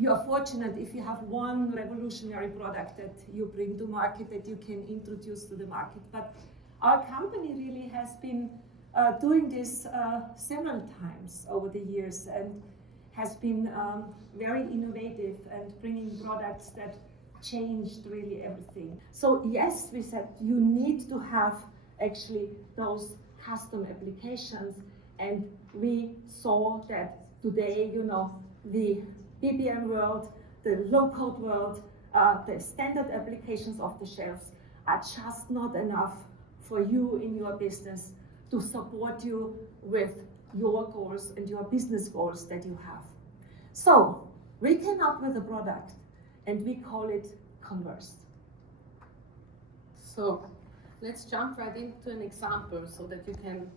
you are fortunate if you have one revolutionary product that you bring to market that you can introduce to the market. But our company really has been doing this several times over the years and has been very innovative and bringing products that changed really everything. So yes, we said you need to have actually those custom applications, and we saw that today, you know, the BPM world, the low-code world, the standard applications off the shelves are just not enough for you in your business to support you with your goals and your business goals that you have. So we came up with a product and we call it Converse. So let's jump right into an example so that you can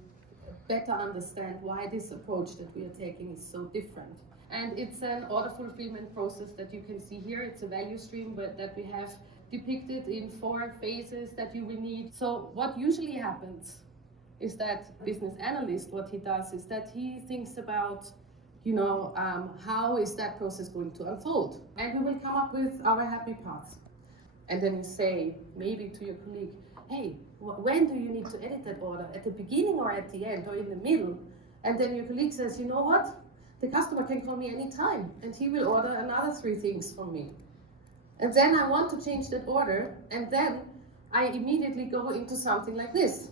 better understand why this approach that we are taking is so different. And it's an order fulfillment process that you can see here. It's a value stream that we have depicted in 4 phases that you will need. So what usually happens is that business analyst, what he does is that he thinks about, you know, how is that process going to unfold? And we will come up with our happy paths. And then you say, maybe to your colleague, hey, when do you need to edit that order? At the beginning or at the end or in the middle? And then your colleague says, you know what? The customer can call me anytime and he will order another 3 things from me. And then I want to change that order, and then I immediately go into something like this.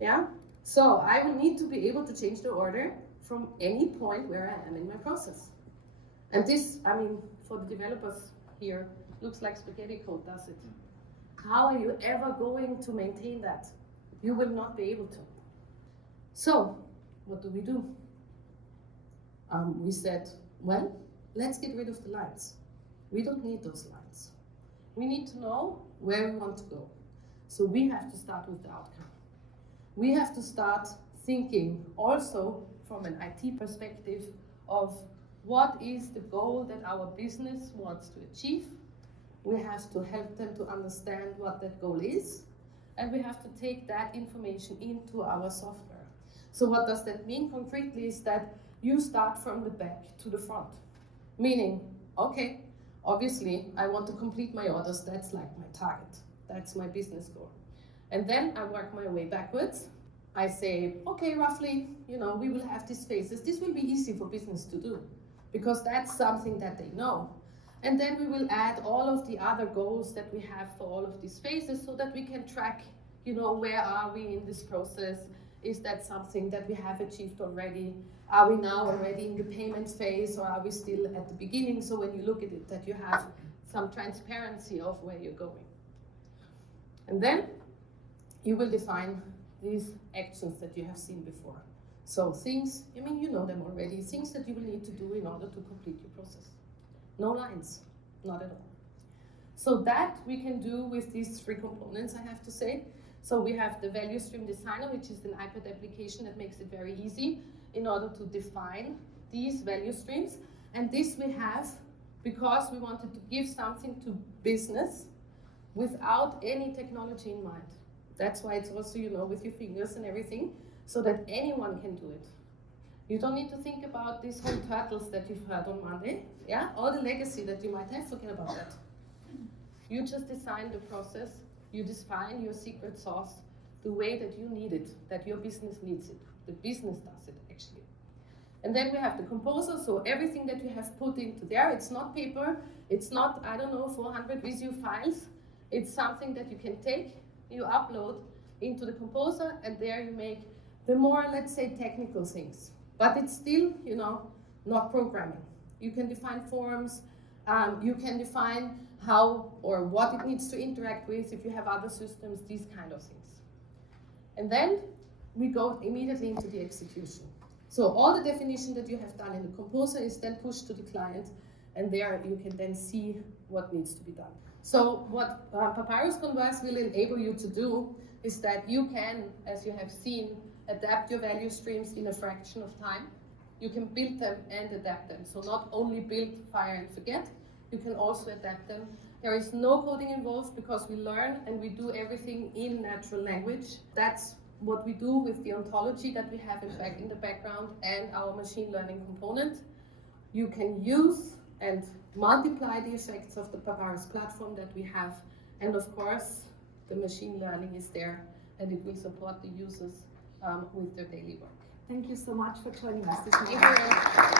Yeah? So I will need to be able to change the order from any point where I am in my process. And this, I mean, for the developers here, looks like spaghetti code, does it? How are you ever going to maintain that? You will not be able to. So, what do? We said, well, let's get rid of the lines. We don't need those lines. We need to know where we want to go. So we have to start with the outcome. We have to start thinking also from an IT perspective of what is the goal that our business wants to achieve. We have to help them to understand what that goal is, and we have to take that information into our software. So what does that mean concretely is that you start from the back to the front. Meaning, okay, obviously I want to complete my orders, that's like my target, that's my business goal. And then I work my way backwards. I say, okay, roughly, you know, we will have these phases. This will be easy for business to do because that's something that they know. And then we will add all of the other goals that we have for all of these phases so that we can track, you know, where are we in this process? Is that something that we have achieved already? Are we now already in the payment phase, or are we still at the beginning? So when you look at it, that you have some transparency of where you're going. And then you will define these actions that you have seen before. So things, I mean, you know them already, things that you will need to do in order to complete your process. No lines, not at all. So that we can do with these 3 components, I have to say. So we have the value stream designer, which is an iPad application that makes it very easy in order to define these value streams. And this we have because we wanted to give something to business without any technology in mind. That's why it's also, you know, with your fingers and everything, so that anyone can do it. You don't need to think about these whole turtles that you've heard on Monday, yeah? Or the legacy that you might have, forget about that. You just design the process, you define your secret sauce the way that you need it, that your business needs it. The business does it, actually. And then we have the composer, so everything that you have put into there, it's not paper, it's not, I don't know, 400 Visio files. It's something that you can take, you upload into the composer, and there you make the more, let's say, technical things. But it's still, you know, not programming. You can define forms, you can define how or what it needs to interact with if you have other systems, these kind of things. And then we go immediately into the execution. So all the definition that you have done in the composer is then pushed to the client, and there you can then see what needs to be done. So what Papyrus Converse will enable you to do is that you can, as you have seen, adapt your value streams in a fraction of time. You can build them and adapt them. So not only build, fire and forget, you can also adapt them. There is no coding involved because we learn and we do everything in natural language. That's what we do with the ontology that we have in the background and our machine learning component. you can use and multiply the effects of the Papyrus platform that we have. And of course, the machine learning is there and it will support the users with their daily work. Thank you so much for joining us this morning. Thank you.